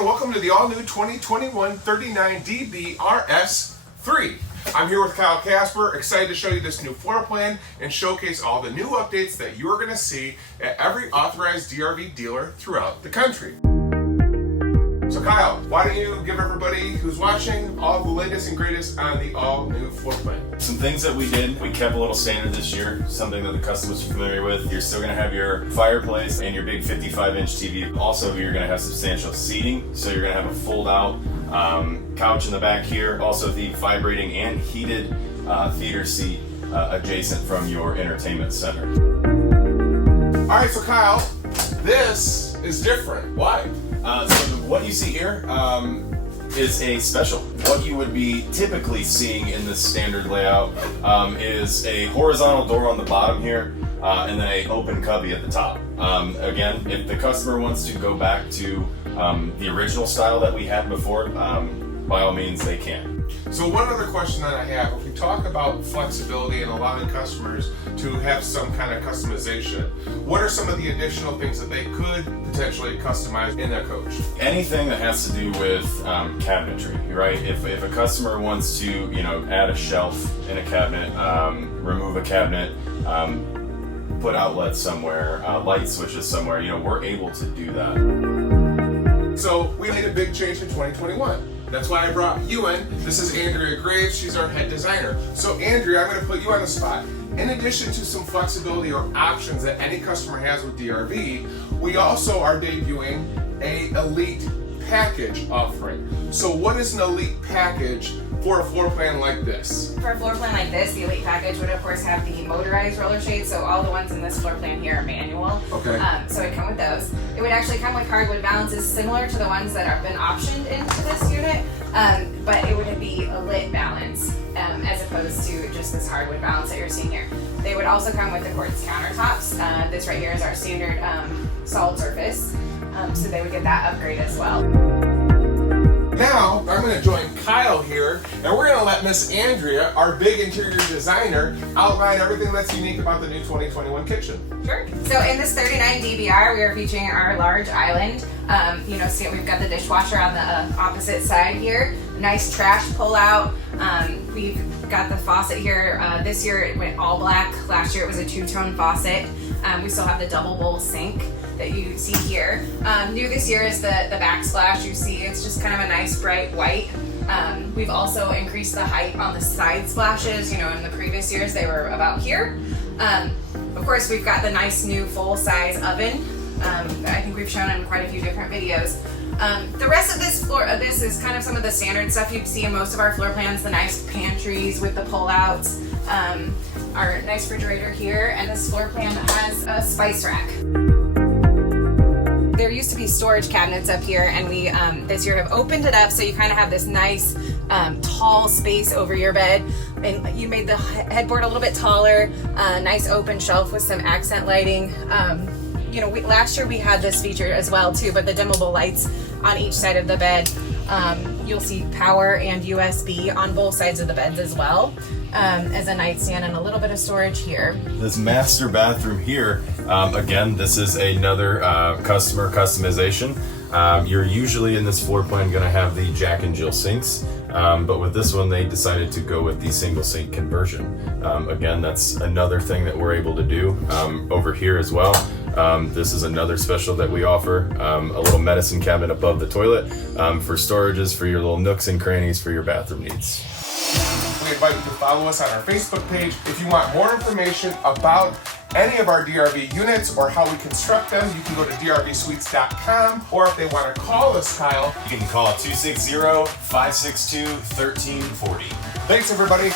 and welcome to the all-new 2021 39DBRS3. I'm here with Kyle Casper, excited to show you this new floor plan and showcase all the new updates that you are going to see at every authorized DRV dealer throughout the country. So Kyle, why don't you give everybody who's watching all the latest and greatest on the all-new floor plan? Some things that we did, we kept a little standard this year, something that the customers are familiar with. You're still going to have your fireplace and your big 55-inch TV. Also, you're going to have substantial seating, so you're going to have a fold-out couch in the back here. Also, the vibrating and heated theater seat adjacent from your entertainment center. All right, so Kyle, this is different. Why? So what you see here is a special. What you would be typically seeing in this standard layout is a horizontal door on the bottom here and then an open cubby at the top. Again, if the customer wants to go back to the original style that we had before, by all means they can. So one other question that I have, if we talk about flexibility and allowing customers to have some kind of customization, what are some of the additional things that they could potentially customize in their coach? Anything that has to do with cabinetry, right? If a customer wants to, add a shelf in a cabinet, remove a cabinet, put outlets somewhere, light switches somewhere, we're able to do that. So we made a big change in 2021. That's why I brought you in. This is Andrea Graves. She's our head designer. So Andrea, I'm going to put you on the spot. In addition to some flexibility or options that any customer has with DRV, we also are debuting a elite package offering. So what is an elite package for a floor plan like this? For a floor plan like this, the elite package would of course have the motorized roller shades, so all the ones in this floor plan here are manual. Okay. So it'd come with those. It would actually come with hardwood balances similar to the ones that have been optioned into this unit, but it would be a lit balance as opposed to just this hardwood balance that you're seeing here. They would also come with the quartz countertops. This right here is our standard solid surface, so they would get that upgrade as well. Now, I'm going to join Kyle here, and we're going to let Miss Andrea, our big interior designer, outline everything that's unique about the new 2021 kitchen. Sure. So in this 39 DBR, we are featuring our large island. So we've got the dishwasher on the opposite side here. Nice trash pull-out. We've got the faucet here. This year it went all black. Last year it was a two-tone faucet. We still have the double bowl sink that you see here. New this year is the backsplash. You see it's just kind of a nice bright white. We've also increased the height on the side splashes. In the previous years they were about here. Of course we've got the nice new full-size oven that I think we've shown in quite a few different videos. The rest of this is kind of some of the standard stuff you'd see in most of our floor plans. The nice pantries with the pull-outs, our nice refrigerator here, and this floor plan has a spice rack. There used to be storage cabinets up here, and we this year have opened it up so you kind of have this nice tall space over your bed, and you made the headboard a little bit taller, nice open shelf with some accent lighting. Last year we had this feature as well too, but the dimmable lights on each side of the bed. You'll see power and USB on both sides of the beds as well, as a nightstand and a little bit of storage here. This master bathroom here, again, this is another customer customization. You're usually in this floor plan going to have the Jack and Jill sinks, but with this one they decided to go with the single sink conversion. Again, that's another thing that we're able to do over here as well. This is another special that we offer, a little medicine cabinet above the toilet for storages for your little nooks and crannies for your bathroom needs. We invite you to follow us on our Facebook page. If you want more information about any of our DRV units or how we construct them, you can go to drvsuites.com, or if they want to call us, Kyle, You can call 260-562-1340. Thanks everybody.